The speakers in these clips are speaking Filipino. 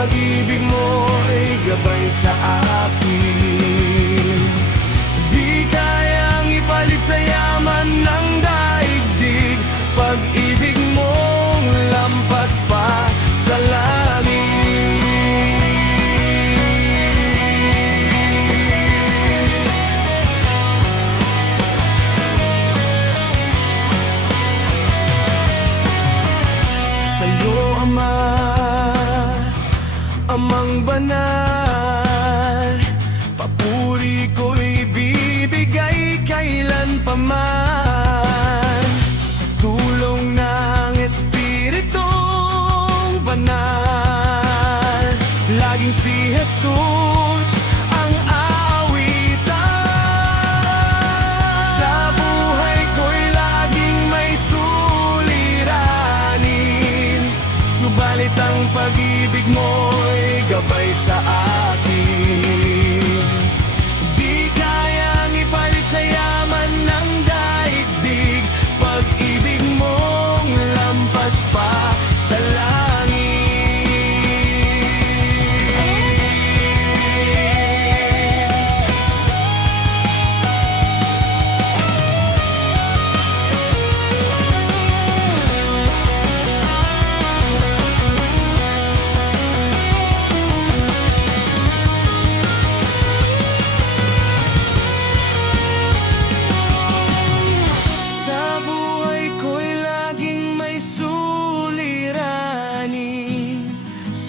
pag-ibig mo'y gabay sa akin. Di kayang ipalit sa yaman ng daigdig, pag-ibig mong lampas pa sa langit. Sa'yo, Ama, Amang banal, papuri ko'y bibigay kailan pa man. Sa tulong ng Espiritong banal, laging si Jesus ang aawitan. Sa buhay ko'y laging may suliranin, subalit ang pag-ibig mo'y gabay sa akin. Di kayang ipalit sa yaman ng daigdig, pag-ibig mong lampas pa sa langit.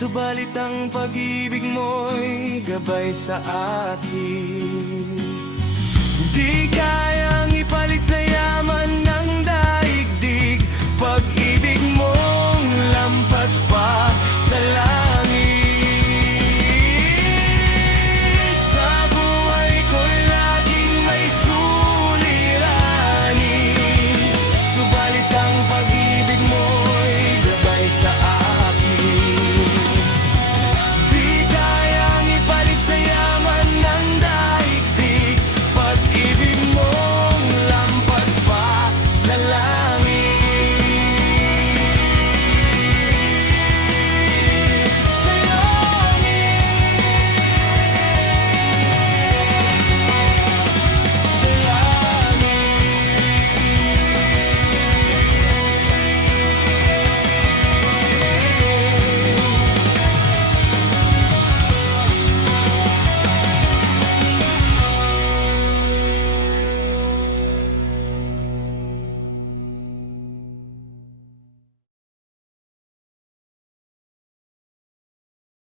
Subalit ang pag-ibig mo'y gabay sa akin. Di kaya